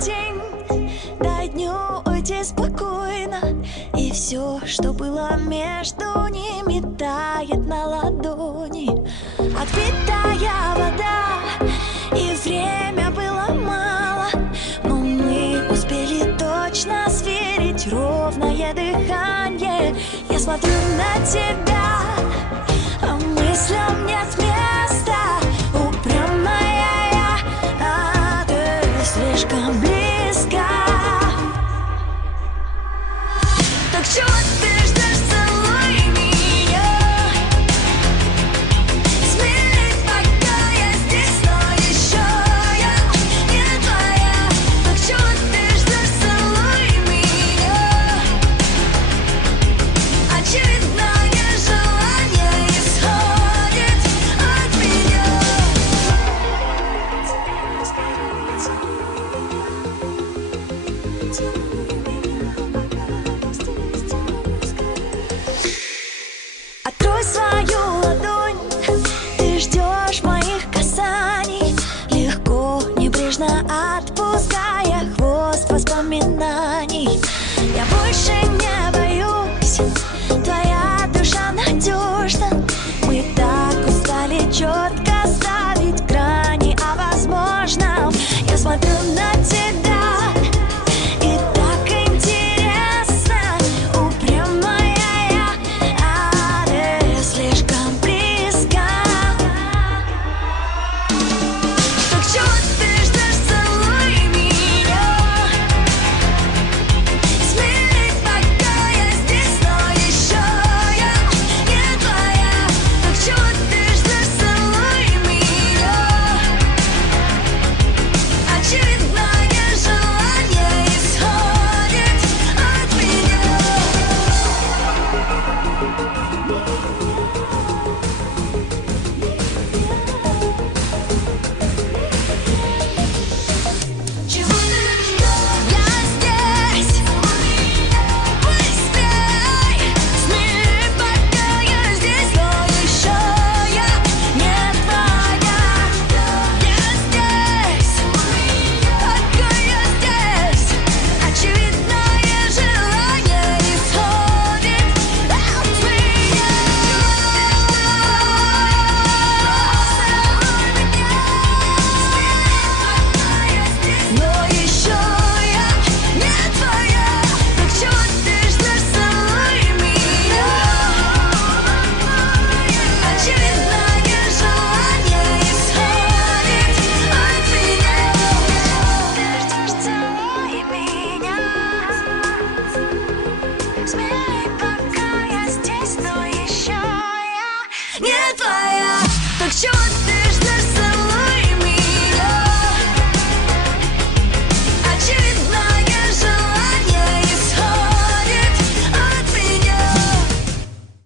день Дай дню уйти спокойно. И все, что было между ними Тает на ладони. Отпитая вода И время было мало. Но мы успели точно сверить Ровное дыхание. Я смотрю на тебя А мыслям нет места осторожно отпуская хвост воспоминаний Я больше не боюсь. твоя. Так чего ты